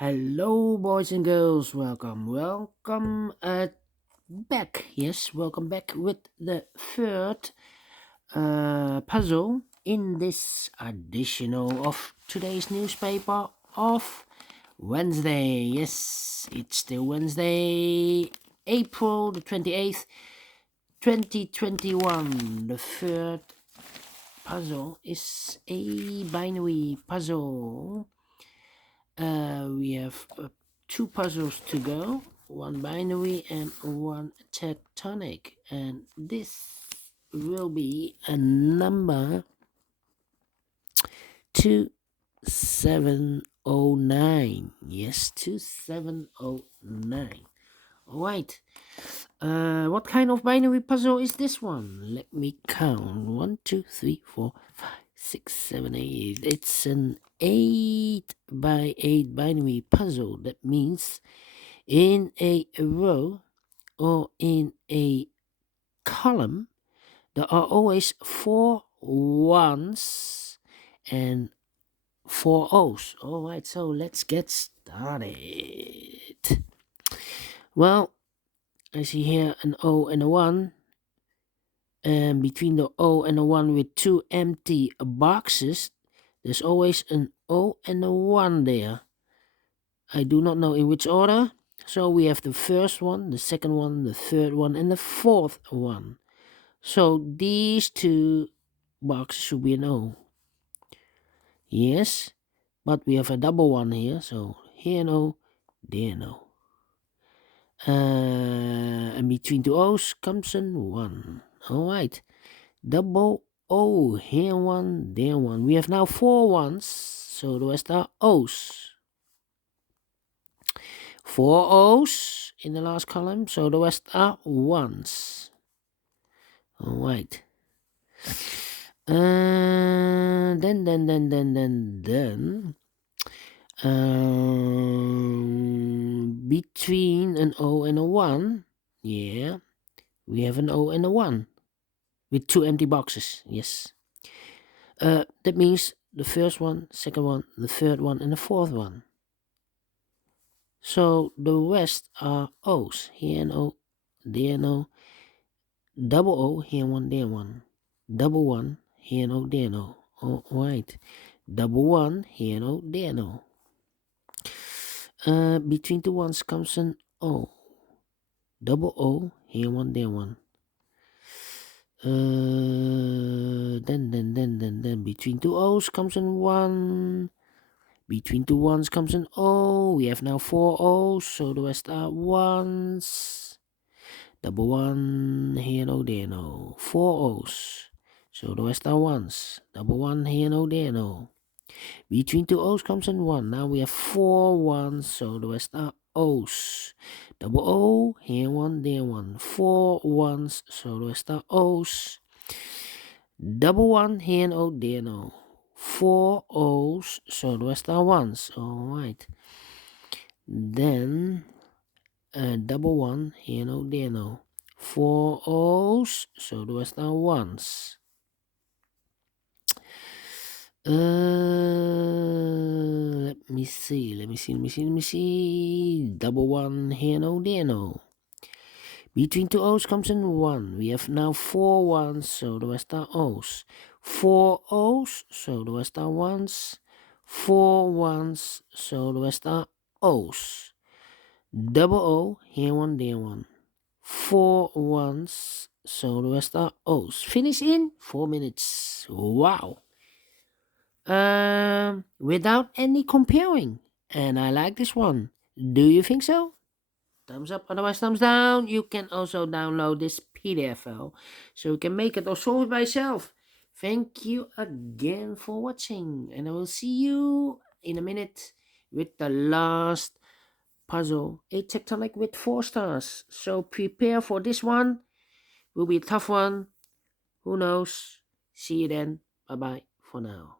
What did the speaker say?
Hello, boys and girls. Welcome back. Yes, welcome back with the third puzzle in this additional of today's newspaper of Wednesday. Yes, it's still Wednesday, April the 28th, 2021. The third puzzle is a binary puzzle. We have two puzzles to go, one binary and one tectonic, and this will be a number 2709. Yes, 2709. All right. What kind of binary puzzle is this one? Let me count. 1, 2, 3, 4, 5, 6, 7, 8. It's an 8 by 8 binary puzzle. That means in a row or in a column, there are always 4 ones and 4 O's. All right, so let's get started. Well, I see here an O and a 1, and between the O and the 1 with two empty boxes, there's always an O and a 1 there. I do not know in which order. So we have the first one, the second one, the third one, and the fourth one. So these two boxes should be an O. Yes, but we have a double one here. So here an O, there an O. And between two O's comes an 1. Alright. Double O, here one, there one. We have now 4 ones, so the rest are O's. 4 O's in the last column, so the rest are 1s. Alright. Then. Between an O and a 1, yeah, we have an O and a 1 with two empty boxes. Yes. That means the first one, second one, the third one, and the fourth one. So the rest are O's. Here an O, there an O. Double O, here one, there one. Double 1, here an O, there an O. All right. Double 1, here an O, there an O. Between two ones comes an O. Double O, here one, there one. Then between two O's comes an 1. Between two ones comes an O. We have now 4 O's, so the rest are 1s. Double 1, here no, there no. 4 O's, so the rest are 1s. Double 1, here no, there no. Between two O's comes an 1. Now we have 4 1s, so the rest are O's. Double O, here 1, there 1. 4 1s, so the rest are O's. Double 1, here no, there no. 4 O's, so the rest are 1s. Alright. Then double 1, here no, there no. 4 O's, so the rest are 1s. Let me see. Double 1, here no, there no. Between two O's comes an 1. We have now 4 1s, so the rest are O's. 4 O's, so the rest are 1s. 4 1s, so the rest are O's. Double O, here 1, there 1. 4 1s, so the rest are O's. Finish in 4 minutes. Wow. Without any comparing. And I like this one. Do you think so? Thumbs up, otherwise thumbs down. You can also download this PDF file so you can make it or solve it by yourself. Thank you again for watching, and I will see you in a minute with the last puzzle, a tectonic with 4 stars. So prepare for this one. Will be a tough one. Who knows? See you then. Bye bye for now.